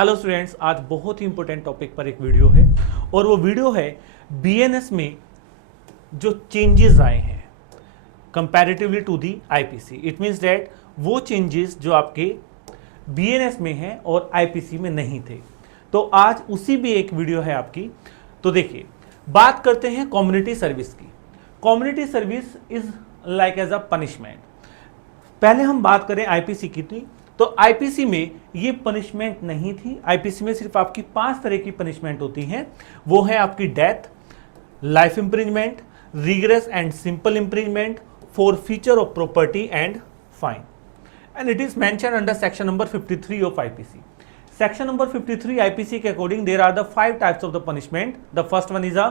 Hello students, आज बहुत ही important topic पर एक वीडियो है और वो वीडियो है बीएनएस में जो चेंजेस आए हैं comparatively to the IPC. It means that वो चेंजेस जो आपके बीएनएस में हैं और आईपीसी में नहीं थे, तो आज उसी भी एक वीडियो है आपकी। तो देखिए, बात करते हैं कम्युनिटी सर्विस की। Community service is like as a punishment. पहले हम बात करें आईपीसी की थी, तो आईपीसी में ये पनिशमेंट नहीं थी। आईपीसी में सिर्फ आपकी 5 तरह की पनिशमेंट होती हैं। वो है आपकी death, life imprisonment, rigorous and simple imprisonment, forfeiture of property and fine, and it is mentioned under section number 53 of IPC. Section number 53 IPC के according there are the 5 types of the punishment. The first one is a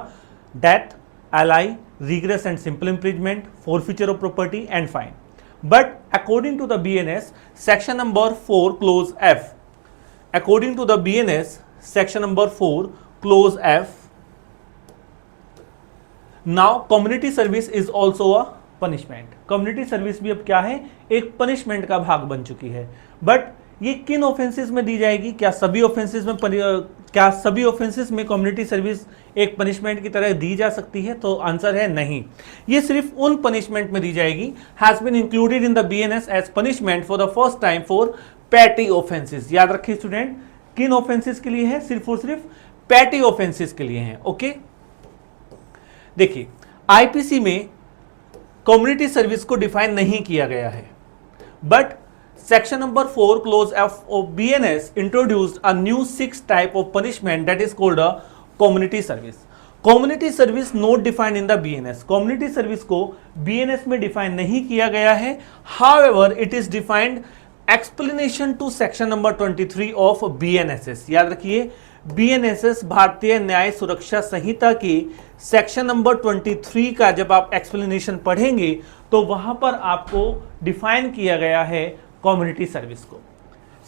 death, ally, regress and simple imprisonment, forfeiture of property and fine. But according to the BNS section number 4 clause F, according to the BNS section number 4 clause F, now community service is also a punishment. Community service भी अब क्या है, एक punishment का भाग बन चुकी है। बट ये किन ऑफेंसेस में दी जाएगी? क्या सभी ऑफेंसेस में कम्युनिटी सर्विस एक पनिशमेंट की तरह दी जा सकती है? तो आंसर है नहीं। ये सिर्फ उन पनिशमेंट में दी जाएगी has been included in the BNS as punishment for the first time for petty offences. याद रखिए स्टूडेंट, किन ऑफेंसेस के लिए है? सिर्फ और सिर्फ पैटी ऑफेंसेस के लिए है। ओके, देखिए आईपीसी में कम्युनिटी सर्विस को डिफाइन नहीं किया गया है, but section number 4 clause F of BNS introduced a new 6 type of punishment that is called a community service. Community service not defined in the BNS. Community service को BNS में define नहीं किया गया है। However it is defined explanation to section number 23 of BNSS. याद रखिए, BNSS भारतीय न्याय सुरक्षा संहिता की सेक्शन नंबर 23 का जब आप एक्सप्लेनेशन पढ़ेंगे तो वहां पर आपको डिफाइन किया गया है कम्युनिटी सर्विस को।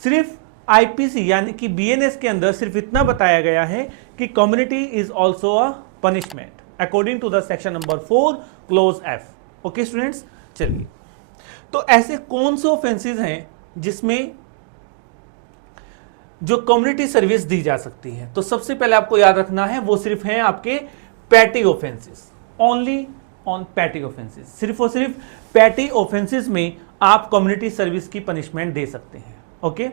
सिर्फ आईपीसी यानी कि बीएनएस के अंदर सिर्फ इतना बताया गया है कि community is also a punishment according to the section number 4 clause F. Okay students, चलिए तो ऐसे कौन से ऑफेंसेस हैं जिसमें जो कम्युनिटी सर्विस दी जा सकती है? तो सबसे पहले आपको याद रखना है वो सिर्फ हैं आपके petty offences, only on petty offences. सिर्फ और सिर्फ पैटी ऑफेंसेस में आप कम्युनिटी सर्विस की पनिशमेंट दे सकते हैं। ओके,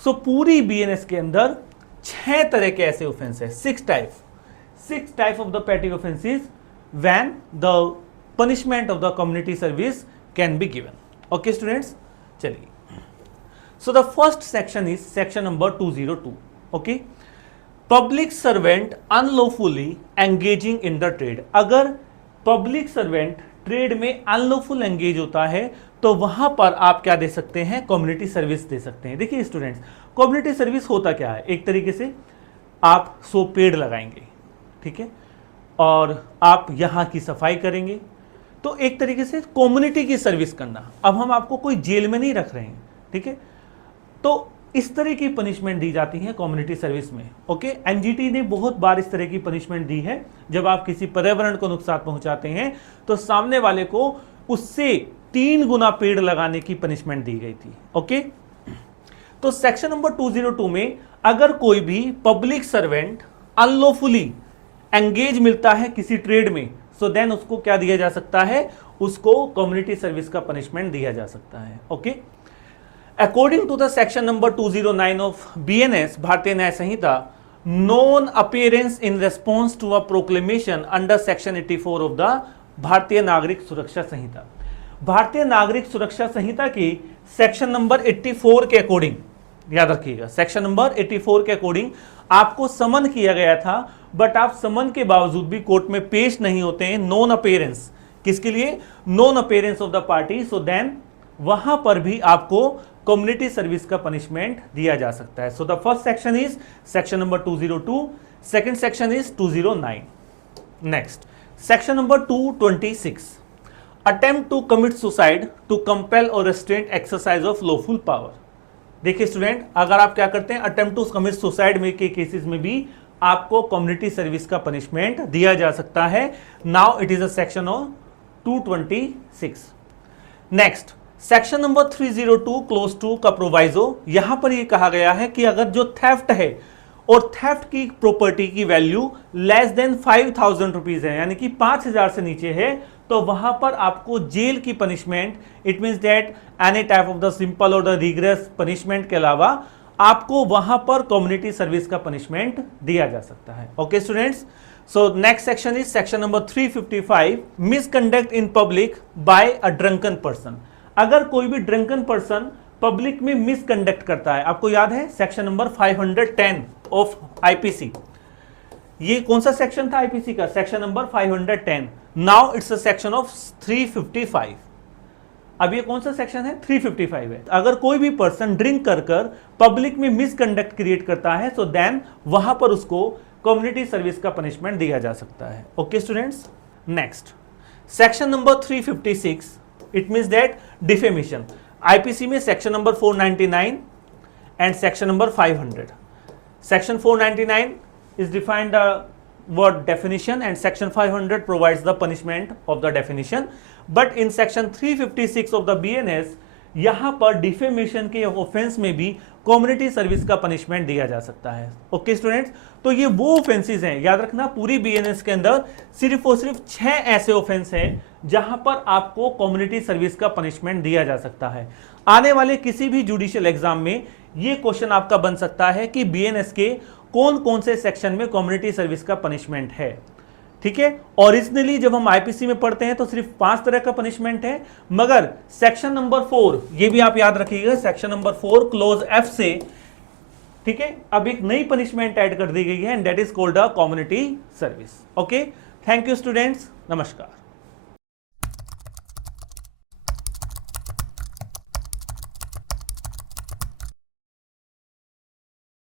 सो पूरी बीएनएस के अंदर 6 तरह के ऐसे ऑफेंस है, 6 type of the petty offences when the punishment of the community service can be given. Okay students, चलिए। So the first section is section number 202. Okay, public servant unlawfully engaging in the trade. अगर public servant trade में unlawful engage होता है तो वहां पर आप क्या दे सकते हैं? कम्युनिटी सर्विस दे सकते हैं। देखिए स्टूडेंट्स, कम्युनिटी सर्विस होता क्या है? एक तरीके से आप 100 पेड़ लगाएंगे, ठीक है, और आप यहाँ की सफाई करेंगे, तो एक तरीके से कम्युनिटी की सर्विस करना। अब हम आपको कोई जेल में नहीं रख रहे हैं, ठीक है, तो इस तरह की पनिशमेंट दी जाती है कम्युनिटी सर्विस में। ओके, एनजीटी ने बहुत बार इस तरह की पनिशमेंट दी है। जब आप किसी पर्यावरण को नुकसान पहुंचाते हैं तो सामने वाले को उससे 3 गुना पेड़ लगाने की पनिशमेंट दी गई थी। ओके, तो सेक्शन नंबर 202 में अगर कोई भी पब्लिक सर्वेंट अनलॉफुली एंगेज मिलता है किसी ट्रेड में, सो देन उसको क्या दिया जा सकता है? उसको कम्युनिटी सर्विस का पनिशमेंट दिया जा सकता है। Okay, According to the section number 209 of BNS भारतीय न्याय संहिता, non appearance in response to a proclamation under section 84 of the भारतीय नागरिक सुरक्षा संहिता। भारतीय नागरिक सुरक्षा संहिता की सेक्शन नंबर 84 के अकॉर्डिंग, याद रखिएगा, सेक्शन नंबर 84 के अकॉर्डिंग आपको समन किया गया था, बट आप समन के बावजूद भी कोर्ट में पेश नहीं होते हैं। नॉन अपेयरेंस किसके लिए? Non appearance of the party. So then वहां पर भी आपको कम्युनिटी सर्विस का पनिशमेंट दिया जा सकता है। So the first section is section number 202, second section is 209। Next section number 226, attempt to commit suicide to compel और restraint exercise of lawful power. देखिए स्टूडेंट, अगर आप क्या करते हैं, अटेम्प्ट टू कमिट सुसाइड में के केसेस में भी आपको कम्युनिटी सर्विस का पनिशमेंट दिया जा सकता है। Now it is a section of 226। Next section number 302 close 2 का प्रोवाइजो, यहां पर यह कहा गया है कि अगर जो थेफ्ट है और थेफ्ट की प्रॉपर्टी की वैल्यू लेस देन 5,000 रुपीज है, यानी कि 5,000 से नीचे है, तो वहां पर आपको जेल की punishment, it means that any type of the simple और द रिग्रेस पनिशमेंट के अलावा आपको वहां पर कम्युनिटी सर्विस का पनिशमेंट दिया जा सकता है। Okay students, so next section is section number 355, misconduct in public by a drunken person. अगर कोई भी ड्रंकन पर्सन पब्लिक में मिसकंडक्ट करता है, आपको याद है सेक्शन नंबर 510 ऑफ आईपीसी, ये कौन सा सेक्शन था आईपीसी का? Section number 510। Now it's a section of 355। अब ये कौन सा सेक्शन है? 355 है। अगर कोई भी पर्सन ड्रिंक कर कर पब्लिक में मिसकंडक्ट क्रिएट करता है, सो देन वहां पर उसको कम्युनिटी सर्विस का पनिशमेंट दिया जा सकता है। Okay students, next section number 356, it means that defamation. IPC में section number 499 and section number 500। Section 499 is defined the word definition and section 500 provides the punishment of the definition, but in section 356 of the BNS यहां पर defamation के offence में भी community service का punishment दिया जा सकता है। ओके स्टूडेंट्स, तो ये वो ऑफेंसेस हैं, याद रखना पूरी बीएनएस के अंदर सिर्फ और सिर्फ 6 ऐसे ऑफेंस हैं जहां पर आपको कम्युनिटी सर्विस का पनिशमेंट दिया जा सकता है। आने वाले किसी भी जुडिशियल एग्जाम में ये क्वेश्चन आपका बन सकता है कि बीएनएस के कौन कौन से सेक्शन में कम्युनिटी सर्विस का पनिशमेंट है। ठीक है, ओरिजिनली जब हम आईपीसी में पढ़ते हैं तो सिर्फ 5 तरह का पनिशमेंट है, मगर सेक्शन नंबर 4, ये भी आप याद रखिएगा, सेक्शन नंबर 4 क्लोज एफ से, ठीक है, अब एक नई पनिशमेंट ऐड कर दी गई है and that is called a community service. Okay, thank you students, नमस्कार।